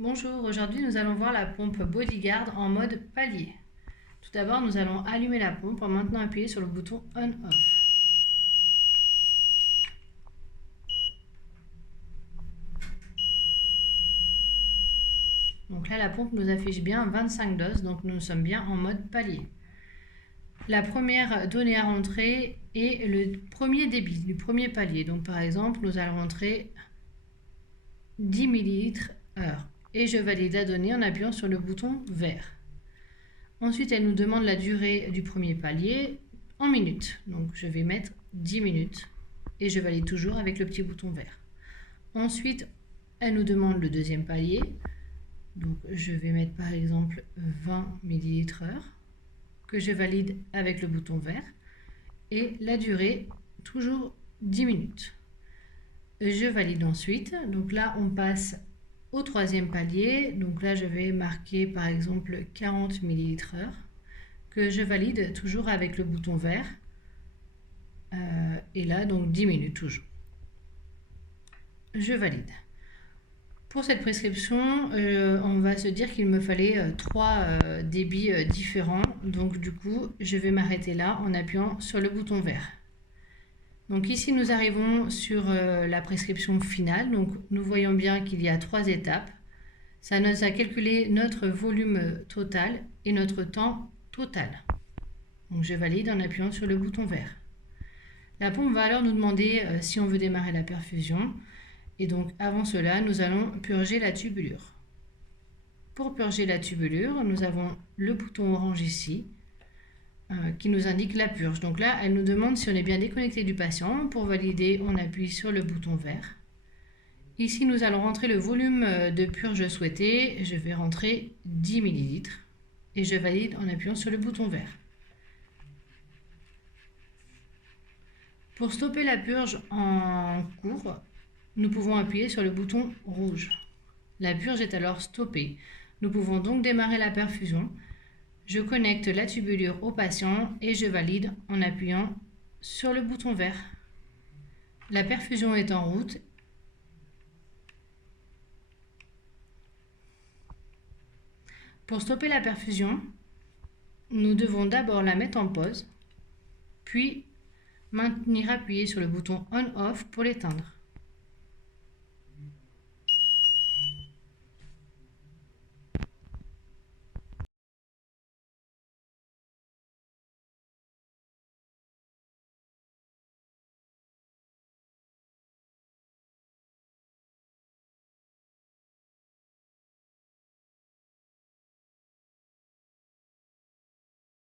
Bonjour, aujourd'hui nous allons voir la pompe Bodyguard en mode palier. Tout d'abord nous allons allumer la pompe en maintenant appuyé sur le bouton On/Off. Donc là la pompe nous affiche bien 25 doses, donc nous sommes bien en mode palier. La première donnée à rentrer est le premier débit du premier palier. Donc par exemple nous allons rentrer 10 ml heure. Et je valide la donnée en appuyant sur le bouton vert. Ensuite, elle nous demande la durée du premier palier en minutes. Donc, je vais mettre 10 minutes et je valide toujours avec le petit bouton vert. Ensuite, elle nous demande le deuxième palier. Donc, je vais mettre par exemple 20 ml heure que je valide avec le bouton vert. Et la durée, toujours 10 minutes. Je valide ensuite. Donc là, on passe au troisième palier. Donc là, je vais marquer par exemple 40 ml heure que je valide toujours avec le bouton vert. Et là, donc 10 minutes toujours. Je valide. Pour cette prescription, on va se dire qu'il me fallait 3 débits différents. Donc du coup, je vais m'arrêter là en appuyant sur le bouton vert. Donc ici, nous arrivons sur la prescription finale. Donc nous voyons bien qu'il y a 3 étapes. Ça nous a calculé notre volume total et notre temps total. Donc je valide en appuyant sur le bouton vert. La pompe va alors nous demander si on veut démarrer la perfusion. Et donc avant cela, nous allons purger la tubulure. Pour purger la tubulure, nous avons le bouton orange ici qui nous indique la purge. Donc là, elle nous demande si on est bien déconnecté du patient. Pour valider, on appuie sur le bouton vert. Ici, nous allons rentrer le volume de purge souhaité. Je vais rentrer 10 ml et je valide en appuyant sur le bouton vert. Pour stopper la purge en cours, nous pouvons appuyer sur le bouton rouge. La purge est alors stoppée. Nous pouvons donc démarrer la perfusion. Je connecte la tubulure au patient et je valide en appuyant sur le bouton vert. La perfusion est en route. Pour stopper la perfusion, nous devons d'abord la mettre en pause, puis maintenir appuyé sur le bouton On/Off pour l'éteindre.